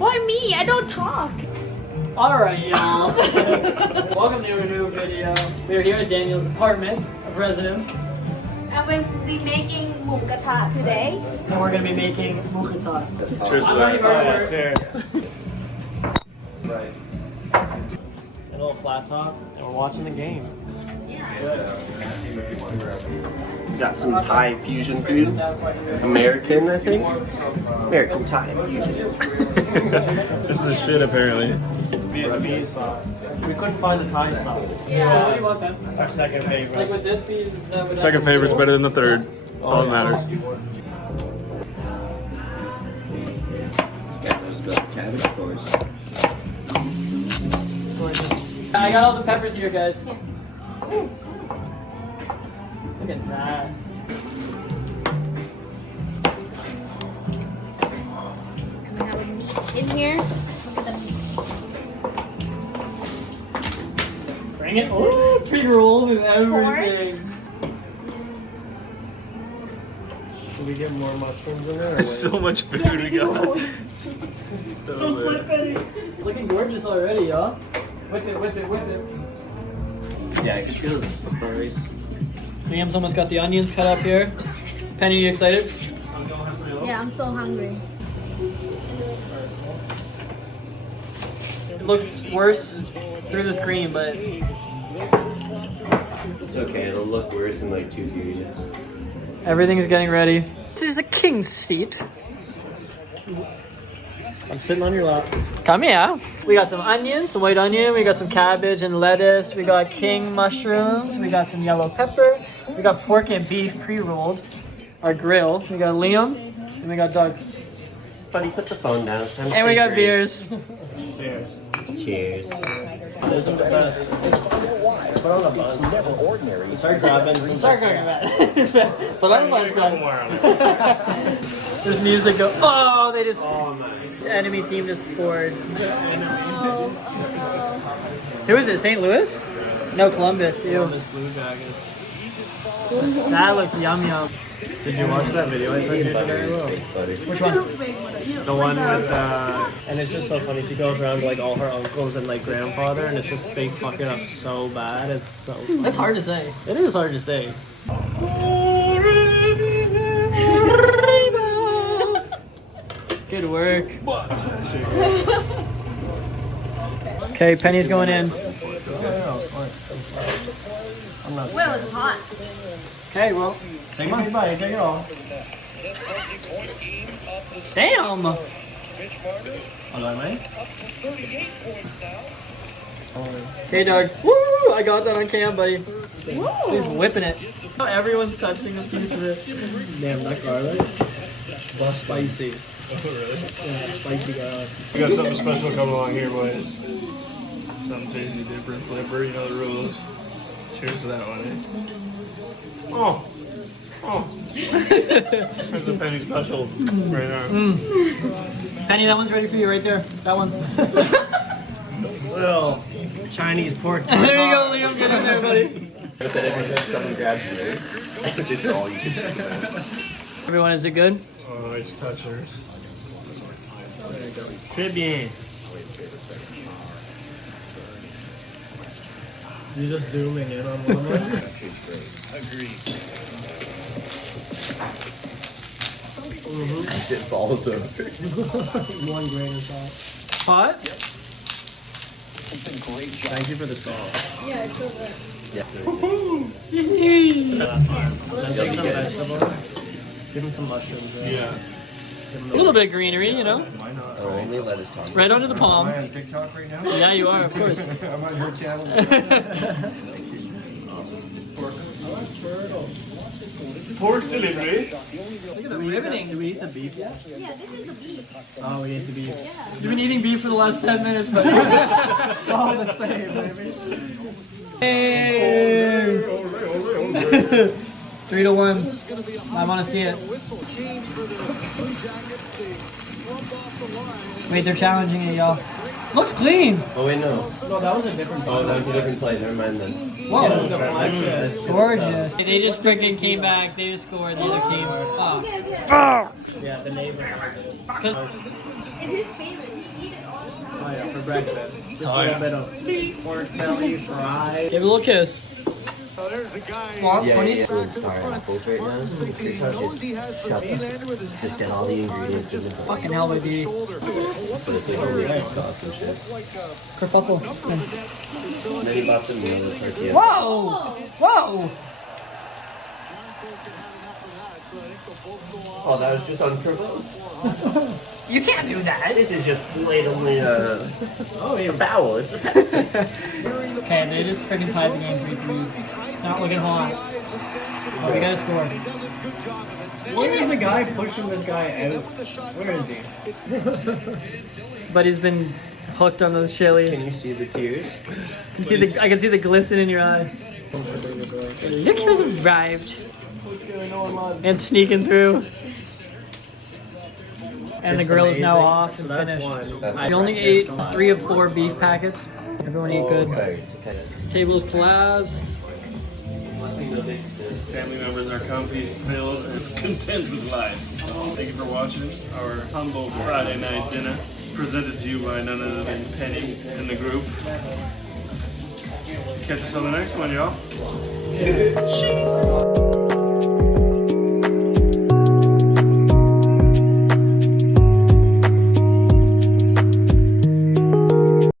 Why me? I don't talk. Alright, y'all. Welcome to a new video. We're here at Daniel's apartment of residence. And we'll be making Kratha today. And we're going to be making Kratha. Cheers to that. Right. A little flat top, and we're watching the game. Got some Thai fusion food. American, I think. American Thai fusion. This is the shit, apparently. Vietnamese sauce. We couldn't find the Thai sauce. Yeah. What do you want then? Our second favorite. Like would this be? Second favorite's better than the third. That's all that matters. I got all the peppers here, guys. Look at that. And we have a meat in here. Look at the meat. Bring it. Oh, pre-rolled and everything. Should we get more mushrooms in there? There's so much food we got. Don't slip any. It's looking gorgeous already, y'all. Whip it, whip it, whip it. Yeah, I could feel the spurs. Liam's almost got the onions cut up here. Penny, you excited? Yeah, I'm so hungry. It looks worse through the screen, but It's okay, it'll look worse in like 2 periods. everything's getting ready. This is a king's seat. I'm sitting on your lap. Come here. We got some onions, some white onion. We got some cabbage and lettuce. We got king mushrooms. We got some yellow pepper. We got pork and beef pre-rolled. Our grill. We got Liam. And we got Doug. Buddy, put the phone down. It's time to And we say got grace. beers. Cheers. Those are the best. Put on a bun. Start grabbing some. Start going about it. But I'm not done. There's music go. Oh, they just. The enemy team just scored. Who is it? St. Louis? No, Columbus. Ew. Blue Dragon. That looks yum yum. Did you watch that video I sent you today? Which one? The one with, And it's just so funny. She goes around to like all her uncles and like grandfather, and it's just they fuck it up so bad. It's so. That's hard to say. It is hard to say. Good work. Okay, Penny's going in. Well, it's hot. Okay, well, Take it, buddy. Take it all. damn. Oh, that mate? Okay, Doug. Woo! I got that on cam, buddy. He's whipping it. Everyone's touching a piece of it. Damn, that garlic. Well, spicy. Oh, really? Yeah, spicy garlic. we got something special coming along here, boys. Something tasty, different, flipper, you know the rules. Cheers to that one, eh? Oh! Oh! There's a penny special right now. Penny, that one's ready for you right there. That one. Little Chinese pork. There you go, Liam. Get in there, buddy. Someone grabs yours. It's all you can do. Everyone, is it good? Oh, nice touchers. Très bien. You're just zooming in on one of them. It falls over. 1 grain of salt. Hot? Thank you for the salt. Yeah, it's so good. Yes. Yay. Give him some vegetables. Give him some mushrooms. Yeah. A little bit of greenery, you know? Why not? Only lettuce talk. Right under the palm. Am I on TikTok right now? Yeah, you are, of course. I'm on your channel. Pork delivery. Look at the riveting. Did we eat the beef yet? Yeah, this is the meat. Oh, we ate the beef. You've been eating beef for the last 10 minutes, but it's all the same, baby. Hey! 3-1. I want to see it. Wait, they're challenging it, y'all. Looks clean. Oh wait, no. No, that was a different. Oh, that was a different plate. Never mind then. Whoa. Yeah. Gorgeous. They just freaking came back. They just scored the other team. Oh. Yeah, the neighbor. Oh yeah, for breakfast. Just a little bit of pork belly, fries. Give it a little kiss. Mark, funny. Star apples right now. Just just get all the ingredients in the bowl. Fucking hell, baby. So it's like homemade sauce and shit. Kerfuffle. Then he bought some meal tortilla. Whoa! Whoa! Oh, that was just unprovoked. You can't do that. This is just blatantly a foul. It's a Okay, they just freaking tied the game 3-3. It's not looking hot. Oh, we gotta score. Where is the guy pushing this guy out? Where is he? But he's been hooked on those chilies. Can you see the tears? I can see the glisten in your eye. Look who's arrived. And sneaking through. And the grill is now off and finished. We only ate 3 of 4 beef packets. Everyone ate good. Tables collapsed. Family members are comfy, filled, and content with life. Thank you for watching our humble Friday night dinner, presented to you by none other than Penny and the group. Catch us on the next one, y'all.